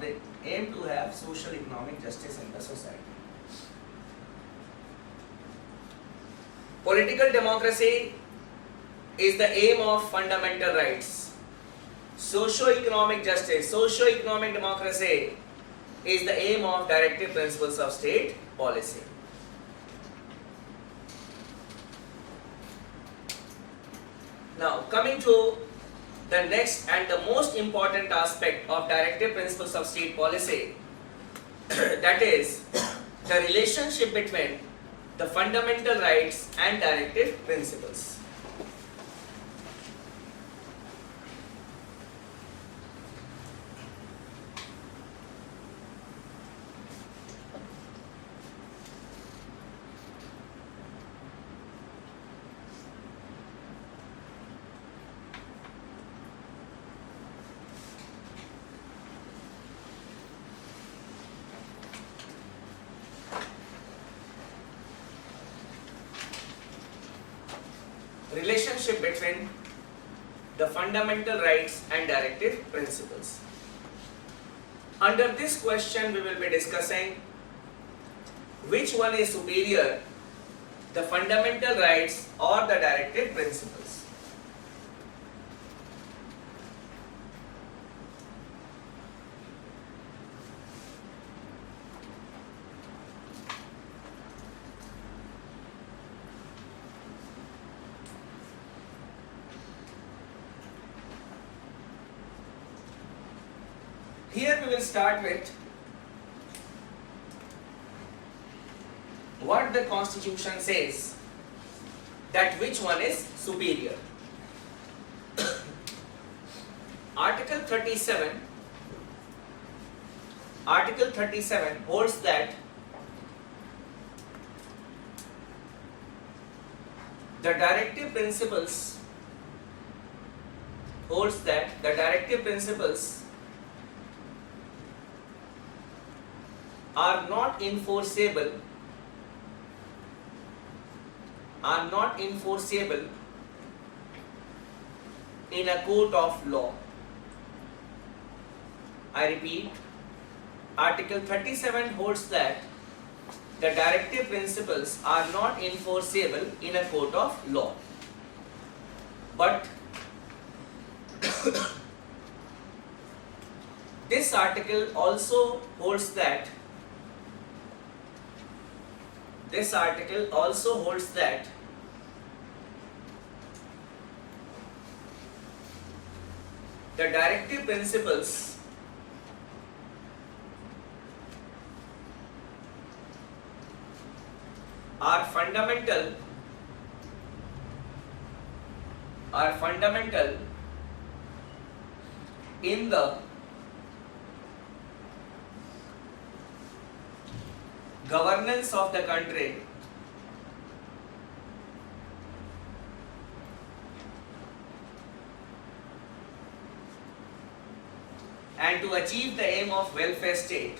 they aim to have social economic justice in the society. Political democracy is the aim of fundamental rights. Socio-economic justice, socio-economic democracy is the aim of directive principles of state policy. Now, coming to the next and the most important aspect of directive principles of state policy, that is the relationship between the fundamental rights and directive principles. Relationship between the fundamental rights and directive principles. Under this question, we will be discussing which one is superior, the fundamental rights or the directive principles. Here we will start with what the Constitution says, that which one is superior. Article 37 holds that the directive principles are not enforceable in a court of law. I repeat, Article 37 holds that the directive principles are not enforceable in a court of law. But this article also holds that the directive principles are fundamental in the governance of the country and to achieve the aim of welfare state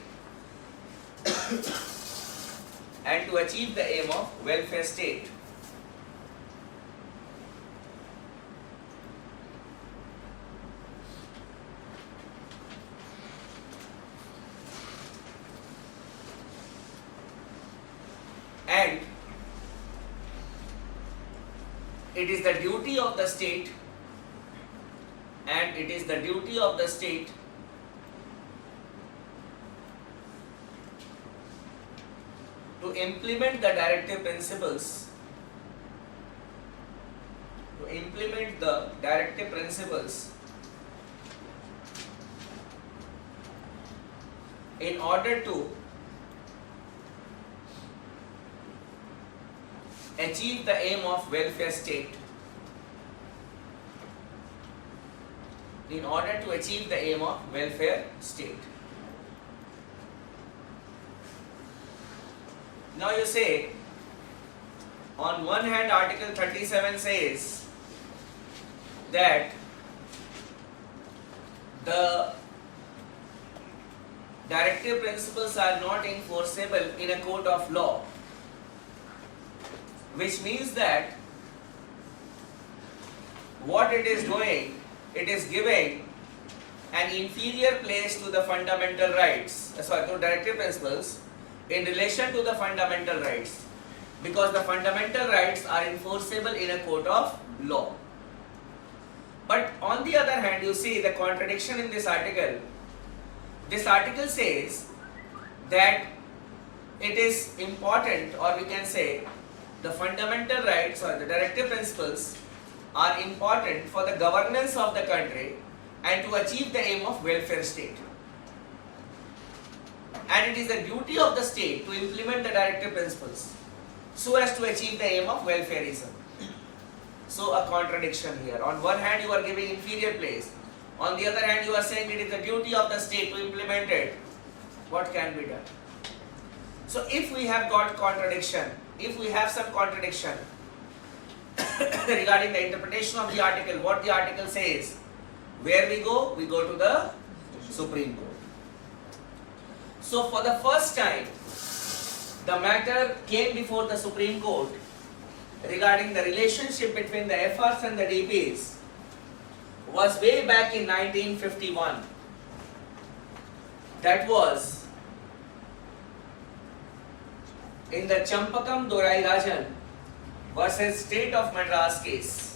and it is the duty of the state to implement the directive principles in order to achieve the aim of welfare state. Now you say, on one hand, Article 37 says that the directive principles are not enforceable in a court of law, which means that what it is doing, it is giving an inferior place to the fundamental rights, to directive principles in relation to the fundamental rights, because the fundamental rights are enforceable in a court of law. But on the other hand, you see the contradiction in this article. This article says that it is important, or we can say the fundamental rights or the directive principles are important for the governance of the country and to achieve the aim of welfare state. And it is the duty of the state to implement the directive principles so as to achieve the aim of welfareism. So a contradiction here. On one hand you are giving inferior place, on the other hand you are saying it is the duty of the state to implement it. What can be done? So if we have got contradiction, if we have some contradiction regarding the interpretation of the article, what the article says, where we go? We go to the Supreme Court. So for the first time, the matter came before the Supreme Court regarding the relationship between the FRs and the DPs was way back in 1951. That was in the Champakam Dorai Rajan versus State of Madras case.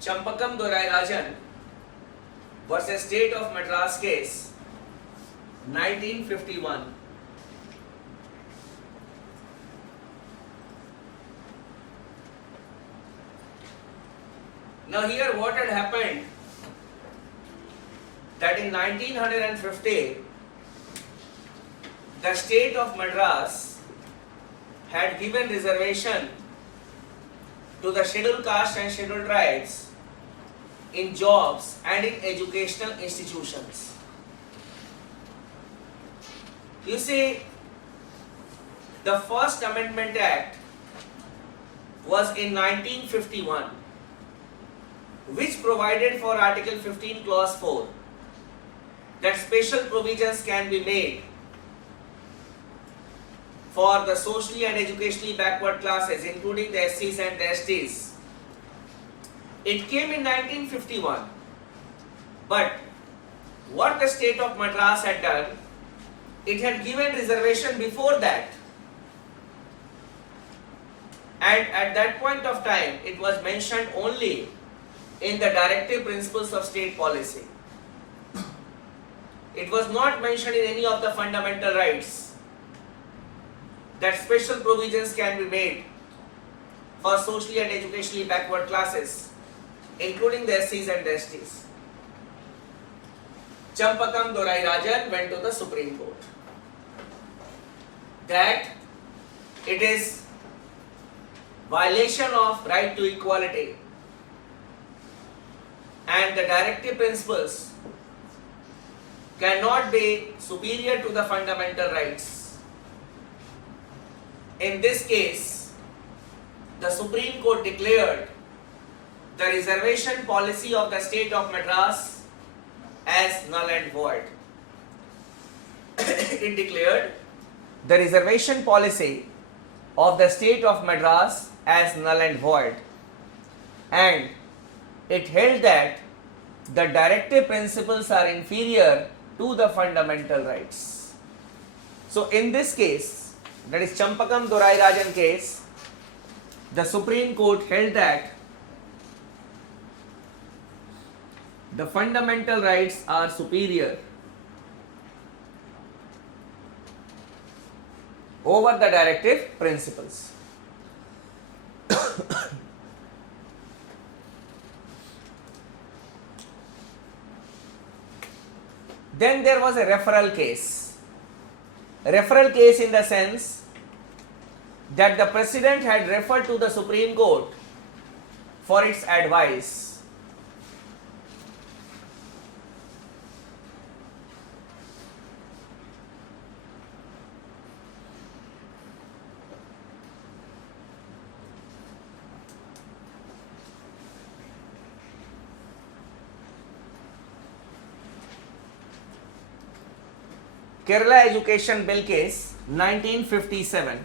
Champakam Dorai Rajan versus State of Madras case, 1951. Now here what had happened, that in 1950 the State of Madras had given reservation to the scheduled caste and scheduled tribes in jobs and in educational institutions. You see, the first Amendment Act was in 1951, which provided for Article 15 Clause 4 that special provisions can be made for the socially and educationally backward classes, including the SCs and the STs. It came in 1951, but what the State of Madras had done, it had given reservation before that, and at that point of time it was mentioned only in the directive principles of state policy. It was not mentioned in any of the fundamental rights that special provisions can be made for socially and educationally backward classes, including the SCs and the STs. Champakam Dorai Rajan went to the Supreme Court that it is violation of right to equality and the directive principles cannot be superior to the fundamental rights. In this case, the Supreme Court declared the reservation policy of the State of Madras as null and void. It declared the reservation policy of the State of Madras as null and void, and it held that the directive principles are inferior to the fundamental rights. So in this case, that is Champakam Dorai Rajan case, the Supreme Court held that the fundamental rights are superior over the directive principles. Then there was a referral case. A referral case in the sense that the President had referred to the Supreme Court for its advice. Kerala Education Bill Case 1957.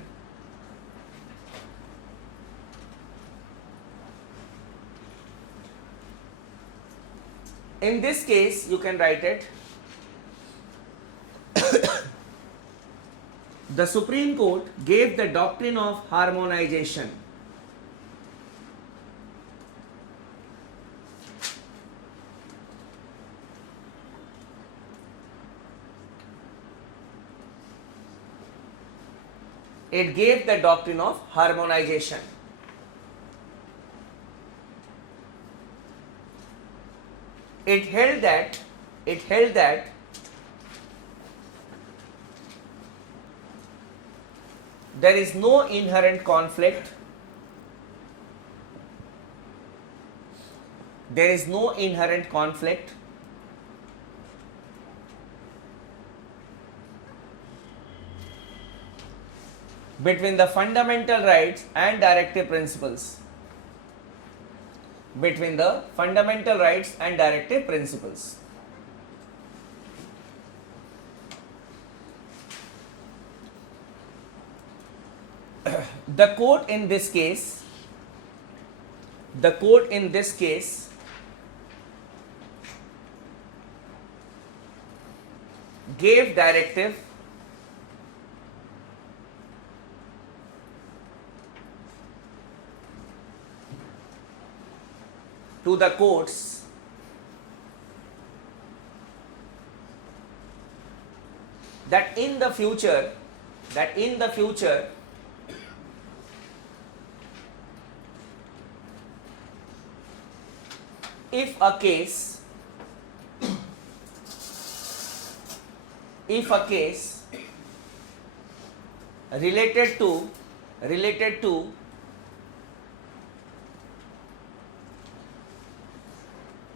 In this case, you can write it. The Supreme Court gave the doctrine of harmonization. It gave the doctrine of harmonization. It held that there is no inherent conflict. There is no inherent conflict between the fundamental rights and directive principles. Between the fundamental rights and directive principles. The court in this case gave directive to the courts that in the future if a case related to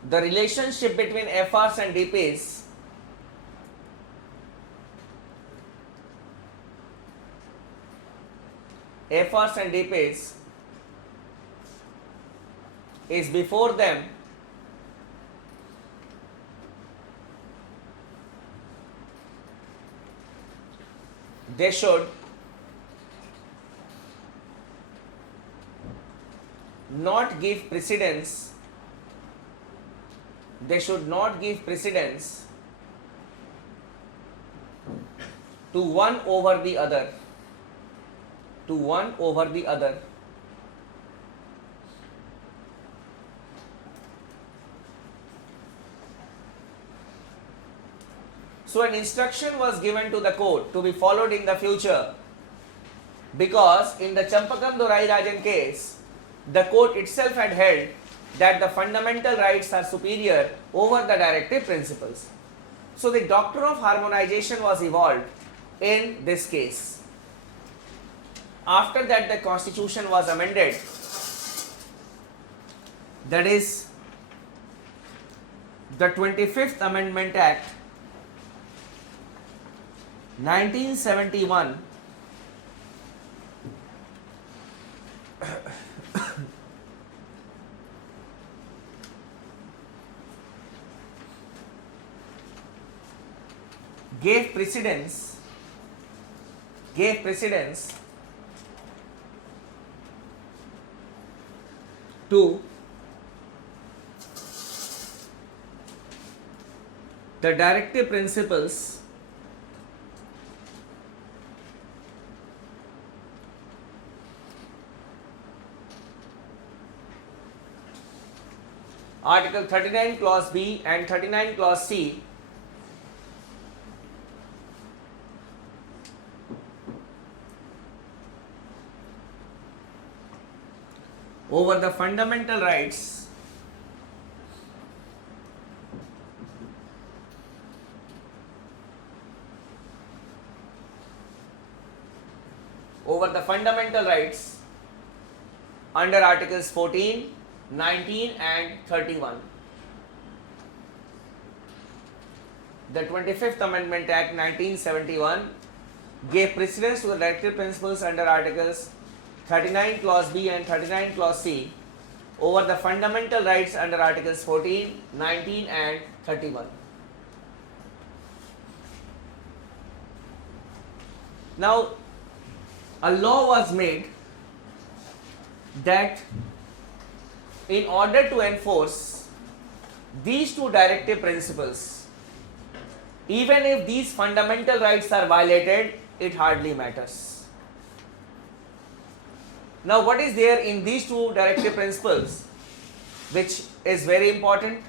the relationship between FRs and DPs is before them, they should not give precedence to one over the other. So an instruction was given to the court to be followed in the future, because in the Champakam Dorai Rajan case, the court itself had held that the fundamental rights are superior over the directive principles. So the doctrine of harmonization was evolved in this case. After that, the constitution was amended. That is the 25th Amendment Act 1971 gave precedence to the directive principles Article 39 Clause B and 39 Clause C over the fundamental rights under Articles 14, 19 and 31. The 25th Amendment Act 1971 gave precedence to the directive principles under Articles 39 Clause B and 39 Clause C over the fundamental rights under Articles 14, 19 and 31. Now, a law was made that in order to enforce these two directive principles, even if these fundamental rights are violated, it hardly matters. Now, what is there in these two directive principles which is very important?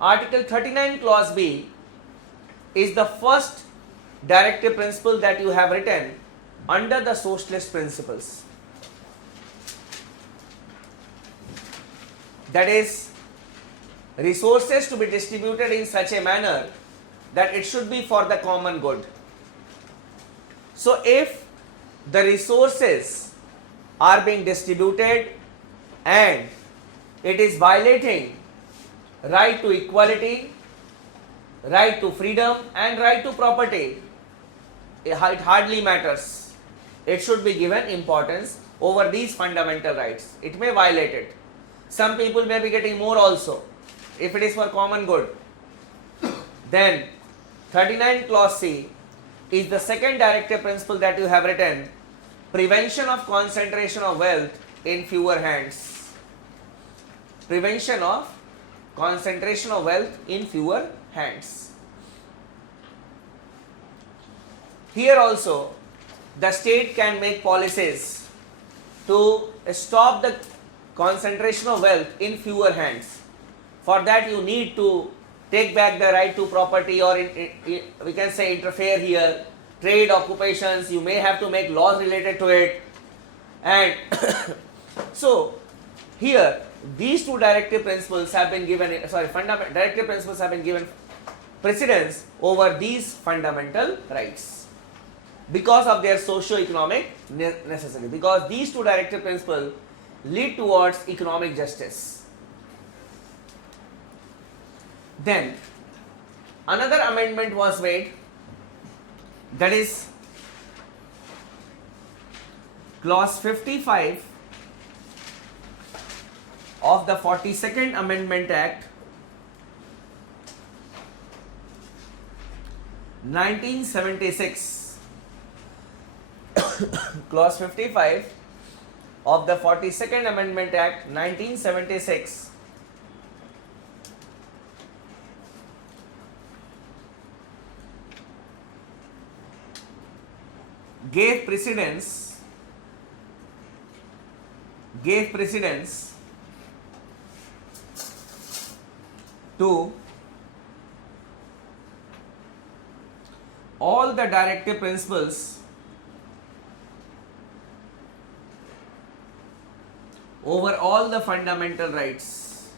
Article 39 clause B is the first directive principle that you have written under the socialist principles. That is, resources to be distributed in such a manner that it should be for the common good. So, if the resources are being distributed and it is violating right to equality, right to freedom and right to property, it hardly matters. It should be given importance over these fundamental rights. It may violate it. Some people may be getting more also if it is for common good. Then 39 clause C is the second directive principle that you have written, prevention of concentration of wealth in fewer hands. Prevention of concentration of wealth in fewer hands. Here also the state can make policies to stop the concentration of wealth in fewer hands. For that you need to take back the right to property, or we can say interfere here, trade, occupations, you may have to make laws related to it. And so here these two directive principles have been given, directive principles have been given precedence over these fundamental rights because of their socio-economic necessity, because these two directive principles lead towards economic justice. Then another amendment was made, that is clause 55 of the 42nd Amendment Act 1976. Clause 55 of the 42nd Amendment Act 1976 gave precedence to all the directive principles over all the fundamental rights.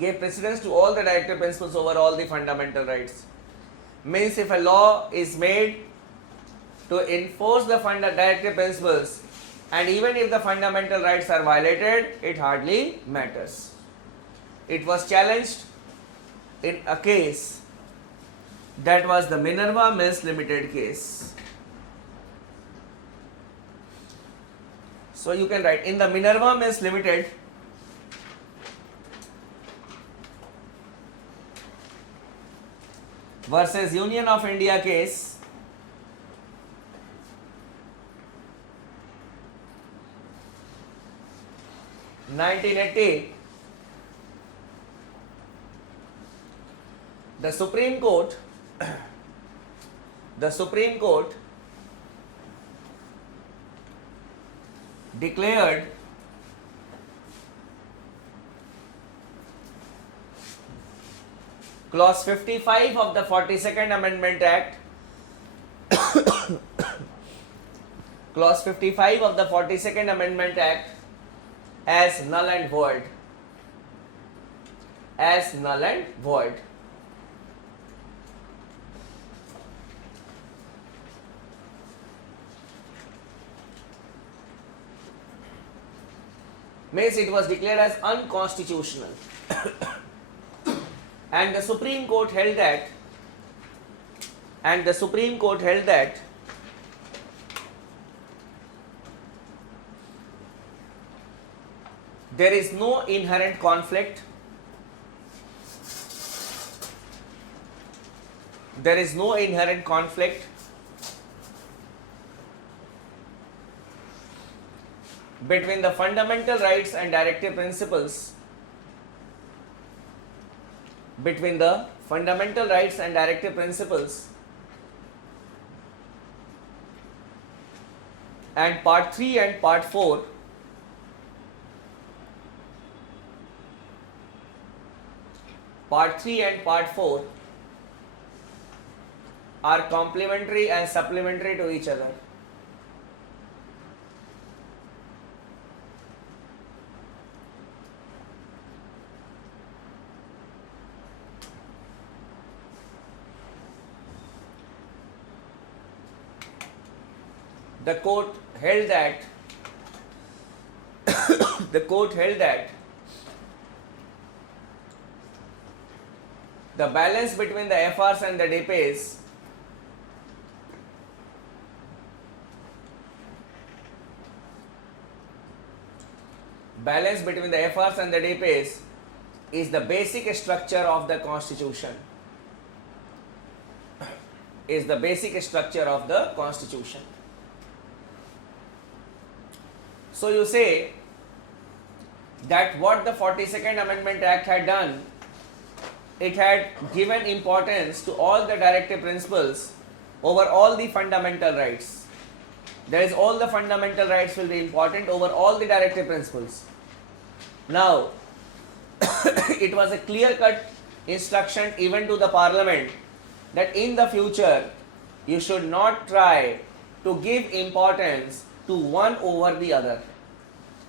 Gave precedence to all the directive principles over all the fundamental rights. Means if a law is made to enforce the directive principles, and even if the fundamental rights are violated, it hardly matters. It was challenged in a case, that was the Minerva Mills Limited case. So you can write, in the Minerva Mills Limited versus Union of India case, (1980), the Supreme Court declared clause 55 of the 42nd Amendment Act clause 55 of the 42nd Amendment Act as null and void. Means it was declared as unconstitutional. And the Supreme Court held that there is no inherent conflict there is no inherent conflict between the fundamental rights and directive principles and part 3 and part 4 are complementary and supplementary to each other. The court held that the balance between the FRs and the DPs is the basic structure of the Constitution. So you say that what the 42nd Amendment Act had done, it had given importance to all the directive principles over all the fundamental rights. That is, all the fundamental rights will be important over all the directive principles. Now, it was a clear-cut instruction even to the Parliament that in the future you should not try to give importance to one over the other.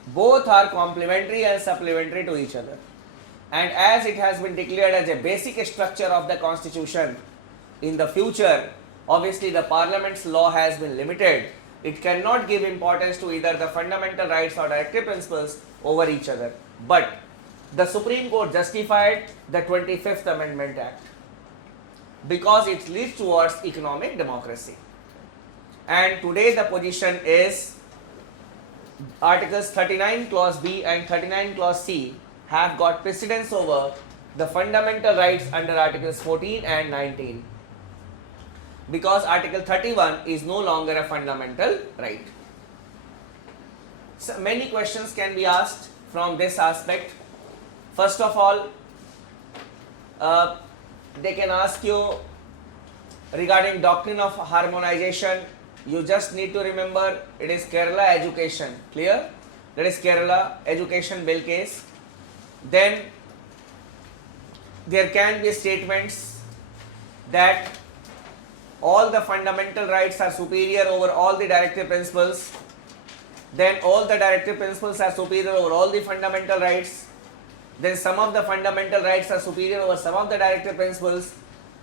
Both are complementary and supplementary to each other. And as it has been declared as a basic structure of the Constitution, in the future, obviously the Parliament's law has been limited. It cannot give importance to either the fundamental rights or directive principles over each other. But the Supreme Court justified the 25th Amendment Act because it leads towards economic democracy. And today the position is Articles 39 Clause B and 39 Clause C have got precedence over the fundamental rights under Articles 14 and 19, because Article 31 is no longer a fundamental right. So many questions can be asked from this aspect. First of all, they can ask you regarding doctrine of harmonization. You just need to remember it is Kerala Education, clear? That is Kerala Education Bill case. Then there can be statements that all the fundamental rights are superior over all the directive principles. Then all the directive principles are superior over all the fundamental rights. Then some of the fundamental rights are superior over some of the directive principles,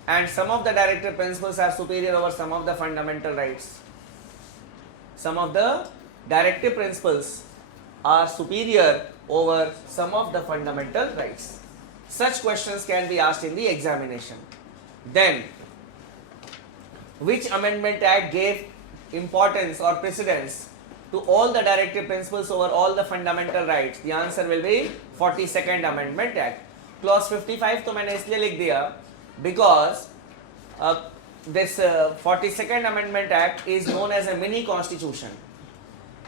and some of the directive principles are superior over some of the fundamental rights. Some of the directive principles are superior over some of the fundamental rights. Such questions can be asked in the examination. Then, which Amendment Act gave importance or precedence to all the directive principles over all the fundamental rights? The answer will be 42nd Amendment Act. Clause 55 तो मैंने इसलिए लिख दिया because this 42nd Amendment Act is known as a mini constitution,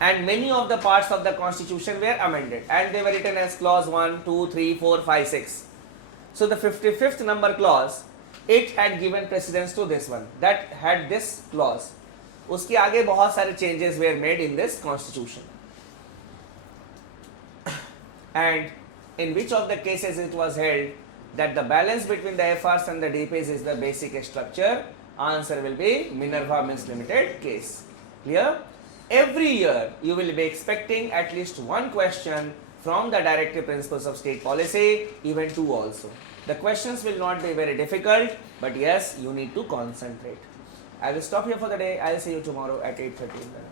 and many of the parts of the constitution were amended and they were written as clause 1, 2, 3, 4, 5, 6. So the 55th number clause, it had given precedence to this one that had this clause. उसके आगे बहुत सारे changes were made in this constitution. And in which of the cases it was held that the balance between the FRs and the DPs is the basic structure? Answer will be Minerva Mills Limited case. Clear? Every year you will be expecting at least one question from the directive principles of state policy, even two also. The questions will not be very difficult, but yes, you need to concentrate. I will stop here for the day. I will see you tomorrow at 8:30 in the